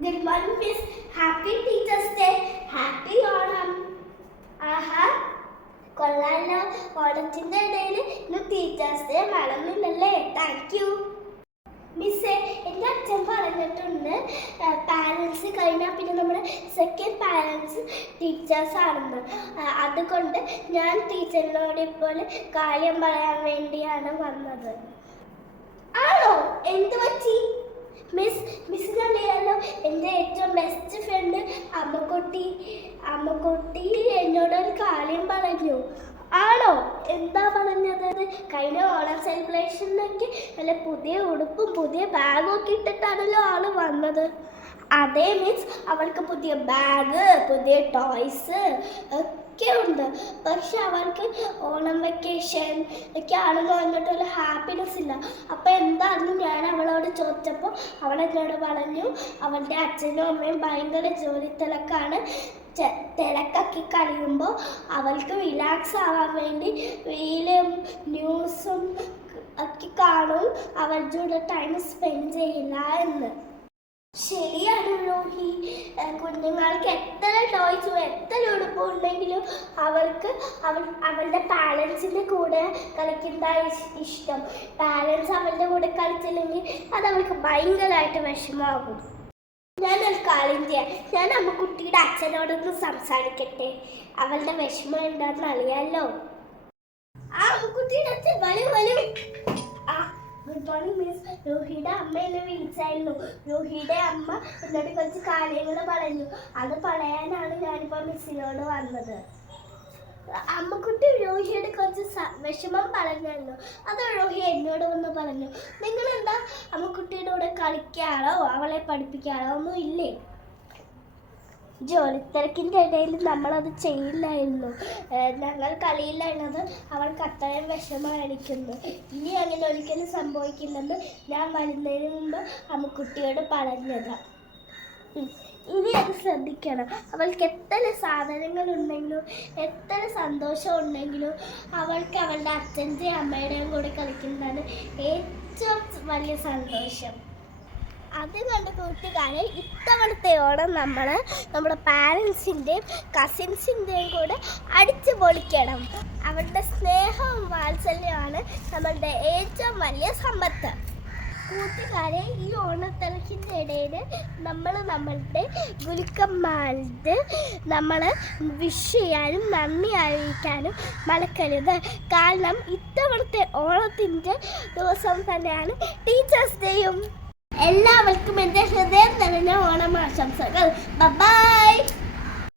Good morning, Miss. Happy Teachers' Day. Happy Onam. ആഹാ കൊള്ളാലോ. ഓണത്തിൻ്റെ ഇടയിൽ ഇന്ന് ടീച്ചേഴ്സ് ഡേ മറന്നില്ലല്ലേ? താങ്ക് യു മിസ്സേ. എൻ്റെ അച്ഛൻ പറഞ്ഞിട്ടുണ്ട് പാരൻസ് കഴിഞ്ഞാൽ പിന്നെ നമ്മുടെ സെക്കൻഡ് പാരൻസ് ടീച്ചേഴ്സ് ആണെന്ന്. അതുകൊണ്ട് ഞാൻ ടീച്ചറിനോട് ഇപ്പോൾ കാര്യം പറയാൻ വേണ്ടിയാണ് വന്നത്. ആണോ? എന്ത് പറ്റി? മിസ്സിനറിയാലോ, എൻ്റെ ഏറ്റവും ബെസ്റ്റ് ഫ്രണ്ട് അമ്മക്കുട്ടി എന്നോടൊരു കാര്യം പറഞ്ഞു. ആണോ? എന്താ പറഞ്ഞത്? കഴിഞ്ഞ ഓണം സെലിബ്രേഷനൊക്കെ നല്ല പുതിയ ഉടുപ്പും പുതിയ ബാഗും ഒക്കെ ഇട്ടിട്ടാണല്ലോ ആള് വന്നത്. അതേ മിസ്, അവൾക്ക് പുതിയ ബാഗ്, പുതിയ ടോയ്സ് ഒക്കെ ഉണ്ട്. പക്ഷെ അവൾക്ക് ഓണം വെക്കേഷൻ ഒക്കെ ആണെന്ന് പറഞ്ഞിട്ടുള്ള ഹാപ്പിനെസ് ഇല്ല. അപ്പം എന്താണെന്ന് ഞാൻ അവളോട് ചോദിച്ചപ്പോൾ അവൾ എന്നോട് പറഞ്ഞു, അവളുടെ അച്ഛനും അമ്മയും ഭയങ്കര ജോലി തിരക്കാണ്. തിരക്കാക്കി കഴിയുമ്പോൾ അവൾക്ക് റിലാക്സ് ആവാൻ വേണ്ടി റീലും ന്യൂസും ഒക്കെ കാണും, അവരുടെ കൂടെ ടൈം സ്പെൻഡ് ചെയ്യില്ല എന്ന്. ശരിയാണ് രോഹി. കുഞ്ഞുങ്ങൾക്ക് എത്ര ടോയ്സും എത്ര ഉടുപ്പും ഉണ്ടെങ്കിലും അവളുടെ പാരൻസിൻ്റെ കൂടെ കളിക്കുന്നതാണ് ഇഷ്ടം. പാരൻസ് അവളുടെ കൂടെ കളിച്ചില്ലെങ്കിൽ അത് അവൾക്ക് ഭയങ്കരമായിട്ട് വിഷമമാകും. ഞാനൊരു കാര്യം ചെയ്യാം. ഞാൻ അമ്മക്കുട്ടിയുടെ അച്ഛനോടൊന്ന് സംസാരിക്കട്ടെ. അവളുടെ വിഷമം എന്താണെന്ന് അറിയാമല്ലോ. അമ്മക്കുട്ടിയുടെ അച്ഛൻ വരൂ. Good morning miss. രോഹിയുടെ അമ്മ എന്നെ വിളിച്ചായിരുന്നു. രോഹിയുടെ അമ്മ എന്നോട് കുറച്ച് കാര്യങ്ങൾ പറഞ്ഞു. അത് പറയാനാണ് ഞാനിപ്പോൾ മിസ്സിനോട് വന്നത്. അമ്മക്കുട്ടി രോഹിയുടെ കുറച്ച് വിഷമം പറഞ്ഞായിരുന്നു. അത് രോഹി എന്നോട് വന്ന് പറഞ്ഞു. നിങ്ങളെന്താ അമ്മക്കുട്ടിയുടെ കൂടെ കളിക്കാനോ അവളെ പഠിപ്പിക്കാനോ ഒന്നും ഇല്ലേ? ജോലിത്തിരക്കിൻ്റെ ഇടയിൽ നമ്മളത് ചെയ്യില്ലായിരുന്നു. ഞങ്ങൾ കളിയില്ലായിരുന്നത് അവൾക്ക് അത്രയും വിഷമമായിരിക്കുന്നു. ഇനി അങ്ങനെ ഒരിക്കലും സംഭവിക്കില്ലെന്ന് ഞാൻ വരുന്നതിന് മുമ്പ് അമ്മക്കുട്ടിയോട് പറഞ്ഞതാണ്. ഇനി അത് ശ്രദ്ധിക്കണം. അവൾക്ക് എത്ര സാധനങ്ങളുണ്ടെങ്കിലും എത്ര സന്തോഷം ഉണ്ടെങ്കിലും അവൾക്ക് അവളുടെ അച്ഛൻ്റെയും അമ്മയുടെയും കൂടെ കളിക്കുന്നതാണ് ഏറ്റവും വലിയ സന്തോഷം. അതുകൊണ്ട് കൂട്ടുകാരെ, ഇത്തവണത്തെ ഓണം നമ്മുടെ പാരൻസിൻ്റെയും കസിൻസിൻ്റെയും കൂടെ അടിച്ചു പൊളിക്കണം. അവരുടെ സ്നേഹവും വാത്സല്യമാണ് നമ്മളുടെ ഏറ്റവും വലിയ സമ്പത്ത്. കൂട്ടുകാരെ, ഈ ഓണത്തിരക്കിൻ്റെ ഇടയിൽ നമ്മളുടെ ഗുരുക്കന്മാരുടെ വിഷ് ചെയ്യാനും നന്ദി അറിയിക്കാനും മറക്കരുത്. കാരണം ഇത്തവണത്തെ ഓണത്തിൻ്റെ ദിവസം തന്നെയാണ് ടീച്ചേഴ്സ് ഡേയും. എല്ലാവർക്കും എൻ്റെ ഹൃദയം നിറഞ്ഞ ഓണം ആശംസകൾ. ബൈ.